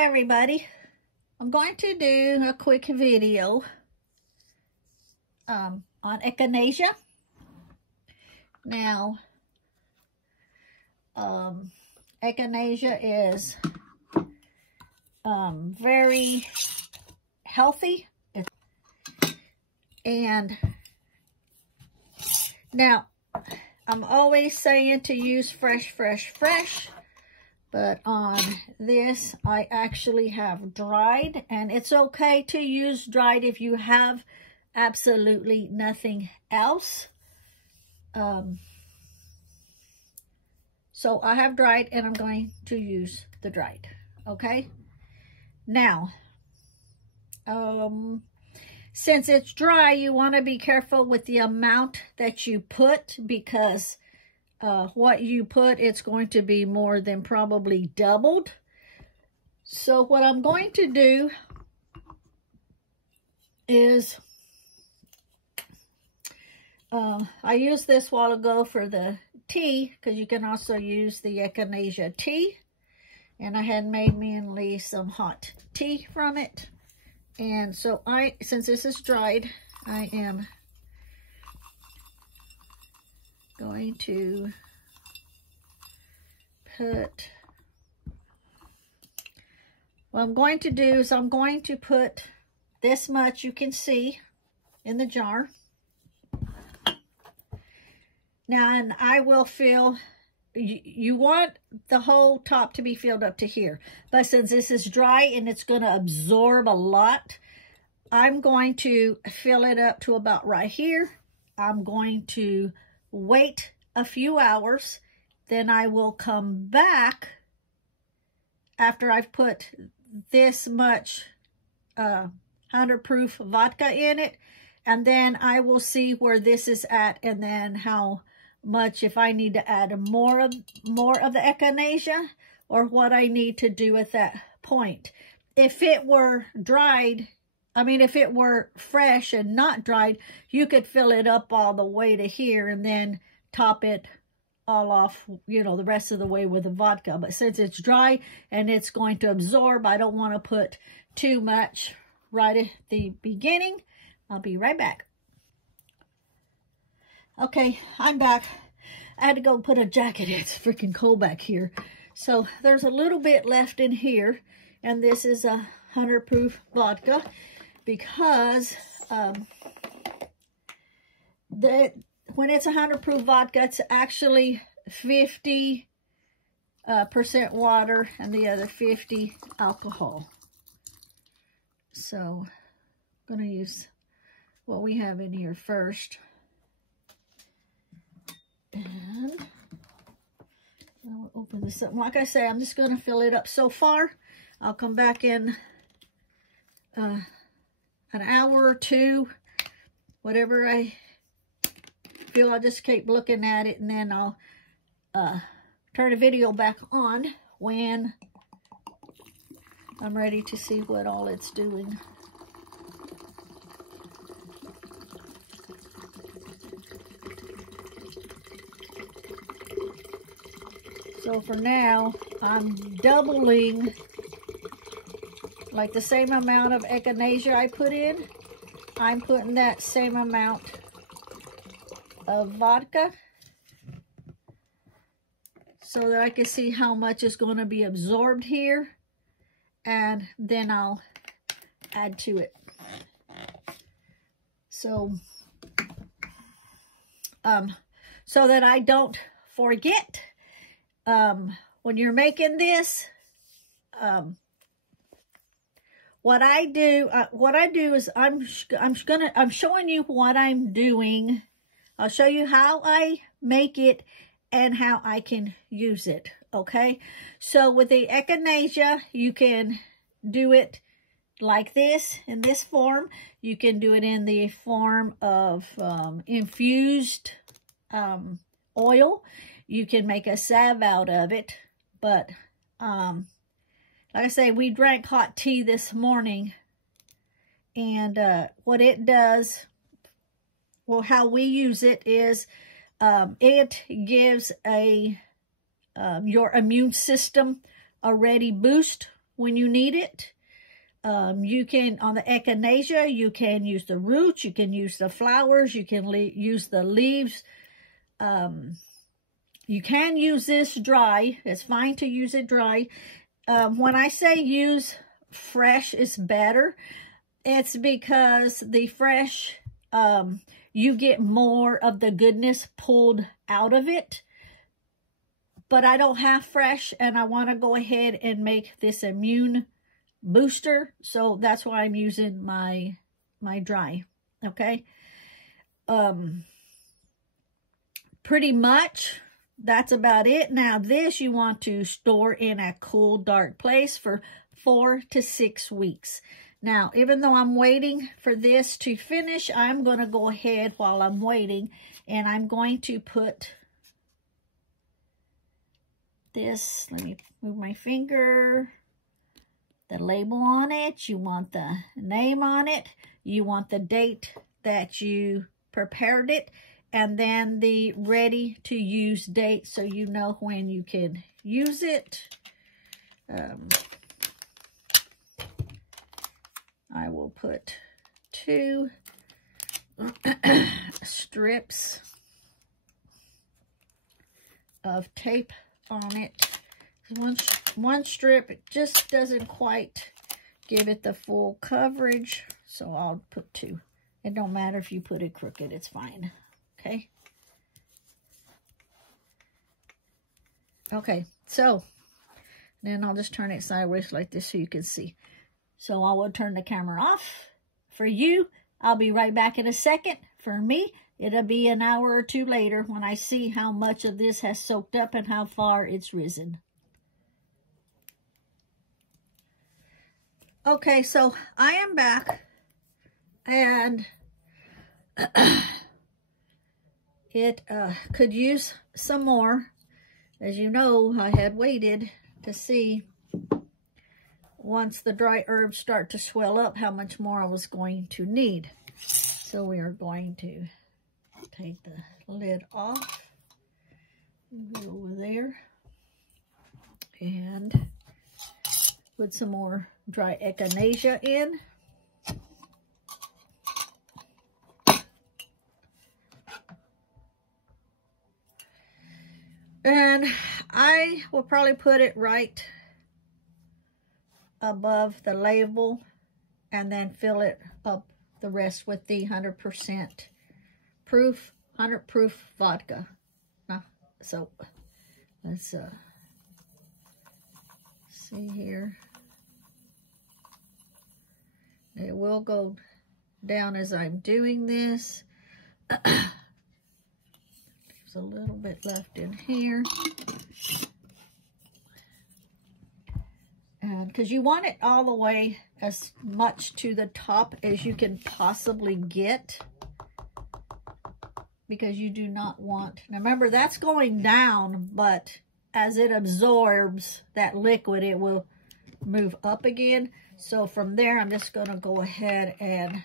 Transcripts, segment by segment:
everybody. I'm going to do a quick video on echinacea. Now, echinacea is very healthy. And now, I'm always saying to use fresh. But on this, I actually have dried, and it's okay to use dried if you have absolutely nothing else. So I have dried, and I'm going to use the dried, okay? Now, since it's dry, you want to be careful with the amount that you put, because what you put, it's going to be more than probably doubled. So what I'm going to do is, I used this a while ago for the tea, because you can also use the echinacea tea. And I had made mainly some hot tea from it. And so since this is dried, I am going to put, what I'm going to do is I'm going to put this much, you can see, in the jar. Now, and I will fill, you want the whole top to be filled up to here. But since this is dry and it's going to absorb a lot, I'm going to fill it up to about right here. I'm going to wait a few hours, then I will come back after I've put this much 100 proof vodka in it, and then I will see where this is at, and then how much, if I need to add more of the echinacea, or what I need to do at that point. If it were dried, if it were fresh and not dried, you could fill it up all the way to here and then top it all off, the rest of the way with the vodka. But since it's dry and it's going to absorb, I don't want to put too much right at the beginning. I'll be right back. Okay, I'm back. I had to go put a jacket in. It's freaking cold back here. So there's a little bit left in here, and this is a 100 proof vodka, because when it's 100 proof vodka, it's actually 50% water and the other 50 alcohol. So I'm going to use what we have in here first. And I'll open this up. Like I say, I'm just going to fill it up so far. I'll come back in an hour or two, whatever I feel. I'll just keep looking at it, and then I'll turn the video back on when I'm ready to see what all it's doing. So for now, I'm doubling, like the same amount of echinacea I put in, I'm putting that same amount of vodka, so that I can see how much is going to be absorbed here, and then I'll add to it. So, so that I don't forget, when you're making this, what I do is I'm showing you what I'm doing. I'll show you how I make it and how I can use it, okay? So with the echinacea, you can do it like this, in this form. You can do it in the form of infused oil. You can make a salve out of it. But like I say, we drank hot tea this morning, and what it does, well, how we use it is it gives your immune system a ready boost when you need it. You can, on the Echinacea, you can use the roots, you can use the flowers, you can use the leaves. You can use this dry. It's fine to use it dry. When I say use fresh is better, it's because the fresh, you get more of the goodness pulled out of it. But I don't have fresh, and I want to go ahead and make this immune booster, so that's why I'm using my dry. Okay, pretty much that's about it. Now this you want to store in a cool, dark place for 4 to 6 weeks. Now, even though I'm waiting for this to finish, I'm going to go ahead while I'm waiting, and I'm going to put this, let me move my finger, the label on it. You want the name on it. You want the date that you prepared it, and then the ready to use date so you know when you can use it. I will put 2 strips of tape on it. One strip, it just doesn't quite give it the full coverage, so I'll put 2. It don't matter if you put it crooked, it's fine. Okay. Okay, so then I'll just turn it sideways like this so you can see. So I will turn the camera off. For you, I'll be right back in a second. For me, it'll be an hour or 2 later when I see how much of this has soaked up and how far it's risen. Okay, so I am back, and it could use some more. As you know, I had waited to see once the dry herbs start to swell up how much more I was going to need. So we are going to take the lid off, move it over there, and put some more dry echinacea in. And I will probably put it right above the label and then fill it up the rest with the 100% proof, 100 proof vodka. So let's see here. It will go down as I'm doing this. There's a little bit left in here. And because you want it all the way as much to the top as you can possibly get. Because you do not want, now remember that's going down, but as it absorbs that liquid, it will move up again. So from there, I'm just going to go ahead and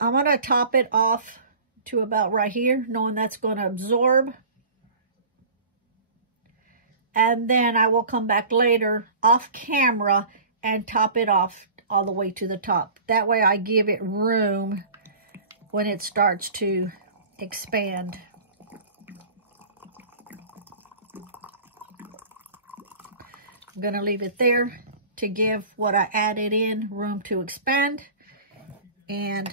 I'm going to top it off to about right here, knowing that's going to absorb. And then I will come back later off camera and top it off all the way to the top. That way I give it room when it starts to expand. I'm going to leave it there to give what I added in room to expand. And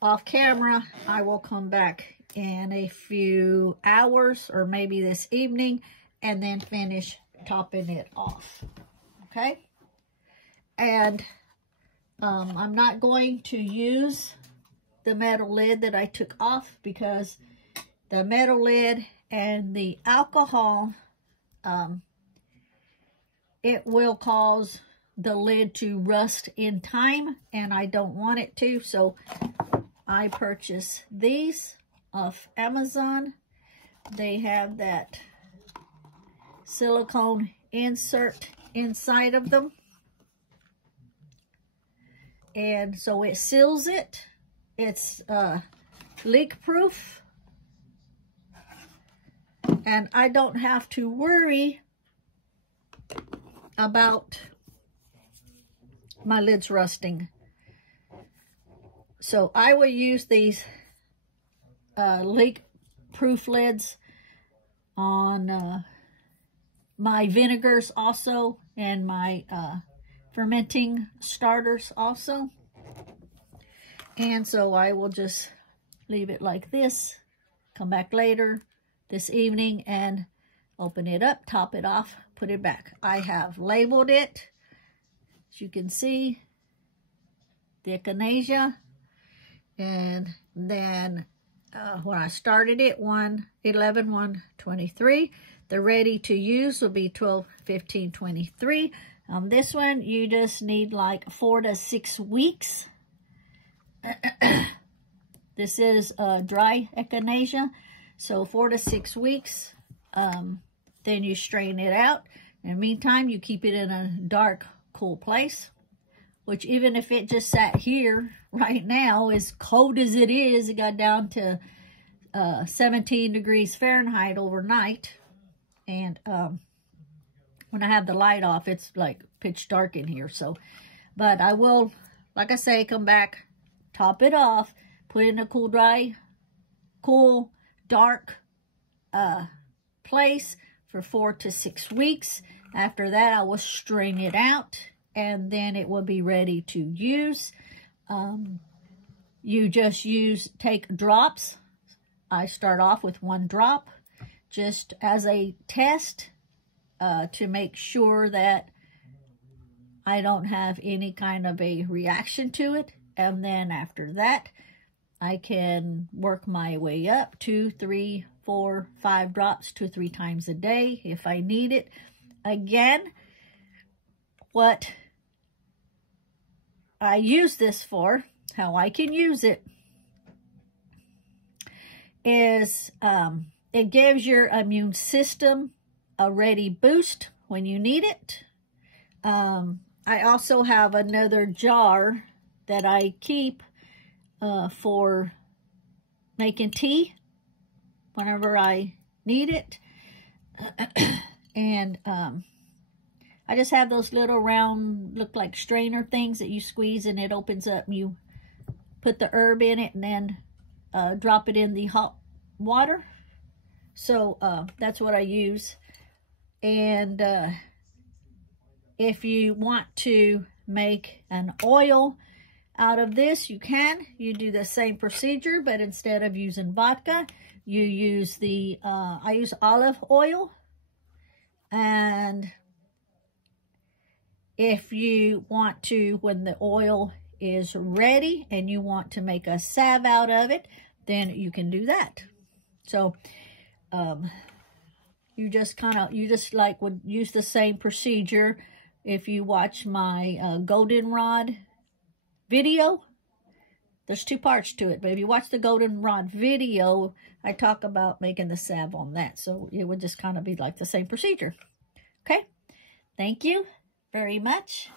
off camera, I will come back in a few hours or maybe this evening and then finish topping it off. Okay? And I'm not going to use the metal lid that I took off because the metal lid and the alcohol, it will cause the lid to rust in time, and I don't want it to. So I purchased these off Amazon. They have that silicone insert inside of them. And so it seals it. It's leak proof. And I don't have to worry about my lids rusting. So I will use these leak-proof lids on my vinegars also, and my fermenting starters also. And so I will just leave it like this, come back later this evening and open it up, top it off, put it back. I have labeled it, as you can see, the ECHINACEA. And then when I started it, 1/11/1/23. The ready to use will be 12/15/23. This one, you just need like 4 to 6 weeks. This is dry ECHINACEA, so 4 to 6 weeks. Then you strain it out. In the meantime, you keep it in a dark, cool place, which even if it just sat here right now, as cold as it is, it got down to 17 degrees Fahrenheit overnight. And when I have the light off, it's like pitch dark in here. So, but I will, like I say, come back, top it off, put it in a cool, dark place for 4 to 6 weeks. After that, I will strain it out, and then it will be ready to use. You just take drops. I start off with 1 drop, just as a test to make sure that I don't have any kind of a reaction to it. And then after that, I can work my way up 2, 3, 4, 5 drops 2 or 3 times a day if I need it. Again, what I use this for, how I can use it, is it gives your immune system a ready boost when you need it. I also have another jar that I keep for making tea whenever I need it. And I just have those little round, look like strainer things that you squeeze and it opens up. You put the herb in it and then drop it in the hot water. So that's what I use. And if you want to make an oil out of this, you can. You do the same procedure, but instead of using vodka, you use the, I use olive oil. And if you want to, when the oil is ready and you want to make a salve out of it, then you can do that. So, you just like would use the same procedure. If you watch my goldenrod video, there's 2 parts to it. But if you watch the goldenrod video, I talk about making the salve on that. So it would just kind of be like the same procedure. Okay? Thank you very much.